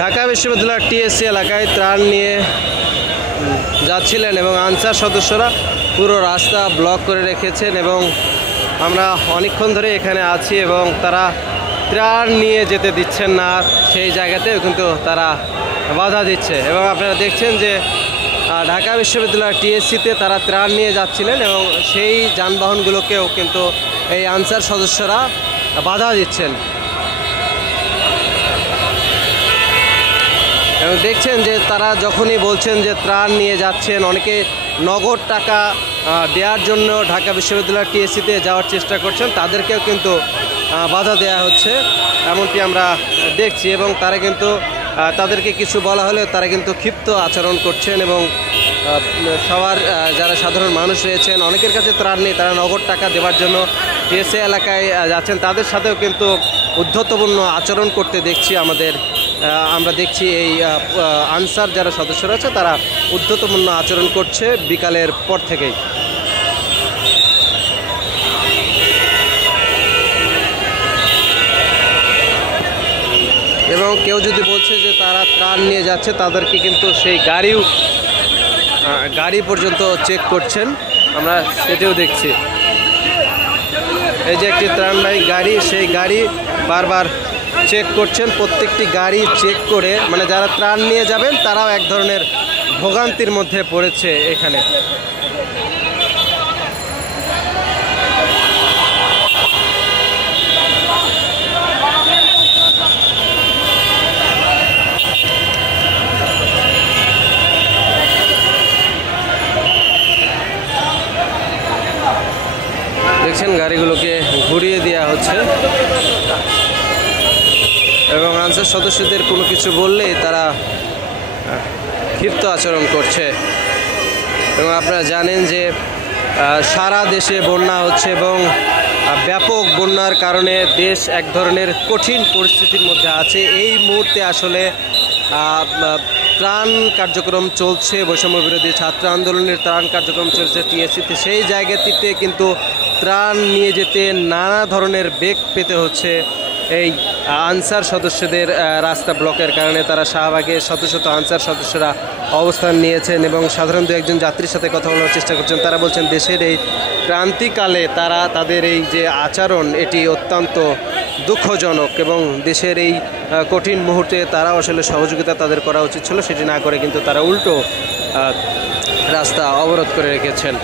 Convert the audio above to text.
ঢাকা বিশ্ববিদ্যালয়ের টিএসসি এলাকায় ত্রাণ নিয়ে যাচ্ছিলেন এবং আনসার সদস্যরা পুরো রাস্তা ব্লক করে রেখেছেন এবং আমরা অনেকক্ষণ ধরে এখানে আছি এবং তারা ত্রাণ নিয়ে যেতে দিচ্ছেন না, সেই জায়গাতেও কিন্তু তারা বাধা দিচ্ছে। এবং আপনারা দেখছেন যে ঢাকা বিশ্ববিদ্যালয়ের টিএসসিতে তারা ত্রাণ নিয়ে যাচ্ছিলেন এবং সেই যানবাহনগুলোকেও কিন্তু এই আনসার সদস্যরা বাধা দিচ্ছেন। এবং দেখছেন যে তারা যখনই বলছেন যে ত্রাণ নিয়ে যাচ্ছেন, অনেকে নগদ টাকা দেওয়ার জন্য ঢাকা বিশ্ববিদ্যালয়ের টিএসসিতে যাওয়ার চেষ্টা করছেন, তাদেরকেও কিন্তু বাধা দেওয়া হচ্ছে, এমনটি আমরা দেখছি। এবং তারা কিন্তু তাদেরকে কিছু বলা হলে তারা কিন্তু ক্ষিপ্ত আচরণ করছেন এবং সবার যারা সাধারণ মানুষ রয়েছেন অনেকের কাছে ত্রাণ নেই, তারা নগদ টাকা দেওয়ার জন্য টিএসসি এলাকায় যাচ্ছেন, তাদের সাথেও কিন্তু উদ্ধতপূর্ণ আচরণ করতে দেখছি আমরা দেখছি এই আনসার যারা সদস্যরা আছে তারা উদ্ধতপূর্ণ আচরণ করছে বিকালের পর থেকেই। এবং কেউ যদি বলছে যে তারা ত্রাণ নিয়ে যাচ্ছে, তাদেরকে কিন্তু সেই গাড়ি পর্যন্ত চেক করছেন, আমরা সেটাও দেখছি। এই যে একটি ত্রাণবাহী গাড়ি, সেই গাড়ি বারবার চেক করছেন। প্রত্যেকটি গাড়ি চেক করে মানে যারা ত্রাণ নিয়ে যাবেন তারাও এক ধরনের ভোগান্তির মধ্যে পড়েছে এখানে। দেখছেন গাড়িগুলোকে ঘুরিয়ে দেওয়া হচ্ছে এবং আনসার সদস্যদের কোনো কিছু বললেই তারা ক্ষিপ্ত আচরণ করছে। এবং আপনারা জানেন যে সারা দেশে বন্যা হচ্ছে এবং ব্যাপক বন্যার কারণে দেশ এক ধরনের কঠিন পরিস্থিতির মধ্যে আছে। এই মুহূর্তে আসলে ত্রাণ কার্যক্রম চলছে, বৈষম্য বিরোধী ছাত্র আন্দোলনের ত্রাণ কার্যক্রম চলছে টিএসসিতে। সেই জায়গাটিতে কিন্তু ত্রাণ নিয়ে যেতে নানা ধরনের বেগ পেতে হচ্ছে এই আনসার সদস্যদের রাস্তা ব্লকের কারণে। তারা শাহবাগে শত শত আনসার সদস্যরা অবস্থান নিয়েছেন এবং সাধারণ দু একজন যাত্রীর সাথে কথা বলার চেষ্টা করছেন। তারা বলছেন দেশের এই ক্রান্তিকালে তাদের এই যে আচরণ এটি অত্যন্ত দুঃখজনক এবং দেশের এই কঠিন মুহূর্তে তারাও আসলে সহযোগিতা তাদের করা উচিত ছিল, সেটি না করে কিন্তু তারা উল্টো রাস্তা অবরোধ করে রেখেছেন।